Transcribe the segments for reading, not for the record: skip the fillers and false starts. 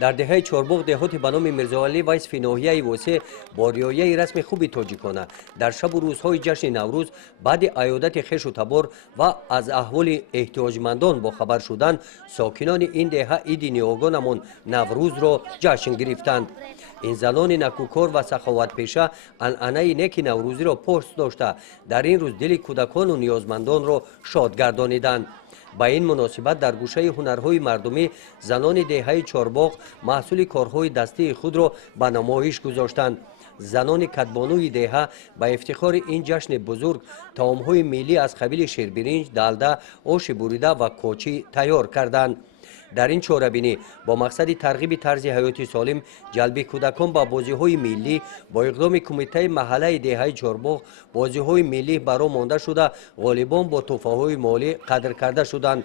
дар деҳаи чорбоғ деҳоти ба номи мирзоалӣ вайсфи ноҳияи восеъ бо риояи расми хуби тоҷикона дар шабу рӯзҳои ҷашни наврӯз баъди аёдати хешу табор ва аз аҳволи эҳтиёҷмандон бохабар шудан сокинони ин деҳа иди ниҳогонамон наврӯзро ҷашн гирифтанд. ин занони накӯкор ва саховатпеша анъанаи неки наврӯзиро пост дошта дар ин рӯз дили кӯдакону ниёзмандонро шод гардониданд. ба ин муносибат дар гӯшаи ҳунарҳои мардумӣ занони деҳаи чорбоғ маҳсули корҳои дастии худро ба намоиш гузоштанд. занони кадбонӯи деҳа ба ифтихори ин ҷашни бузург таомҳои миллӣ аз қабили ширбиринҷ, далда, оши бурида ва кочӣ тайёр карданд. дар ин чорабинӣ бо мақсади тарғиби тарзи ҳаёти солим ҷалби кӯдакон ба бозиҳои миллӣ бо иқдоми кумитаи маҳаллаи деҳаи чорбоғ бозиҳои миллӣ баро монда шуда ғолибон бо тӯҳфаҳои молӣ қадр карда шуданд.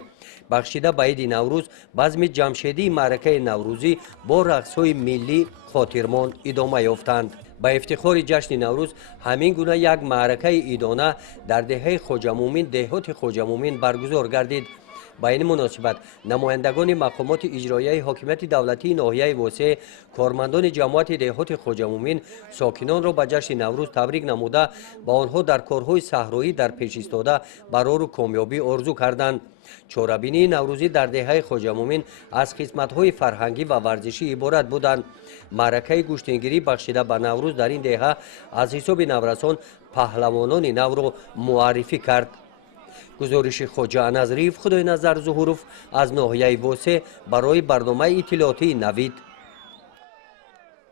бахшида ба иди наврӯз базми ҷамшедии маъракаи наврӯзӣ бо рақсҳои миллӣ хотирмон идома ёфтанд. ба ифтихори ҷашни наврӯз ҳамин гуна як маъракаи идона дар деҳаи хоҷамӯмин деҳоти хоҷамӯмин баргузор гардид. ба ин муносибат намояндагони мақомоти иҷроияи ҳокимияти давлатии ноҳияи восеъ кормандони ҷамоати деҳоти хоҷамӯмин сокинонро ба ҷашни наврӯз табрик намуда ба онҳо дар корҳои саҳроӣ дар пеш истода барору комёбӣ орзу карданд. чорабинии наврӯзӣ дар деҳаи хоҷамӯмин аз хизматҳои фарҳангӣ ва варзишӣ иборат буданд. маъракаи гӯштингирӣ бахшида ба наврӯз дар ин деҳа аз ҳисоби наврасон паҳлавонони навро муаррифӣ кард. гузориши хоҷа назрив, худойназар Зуҳуров аз ноҳияи восеъ барои барномаи иттилоотии Навид.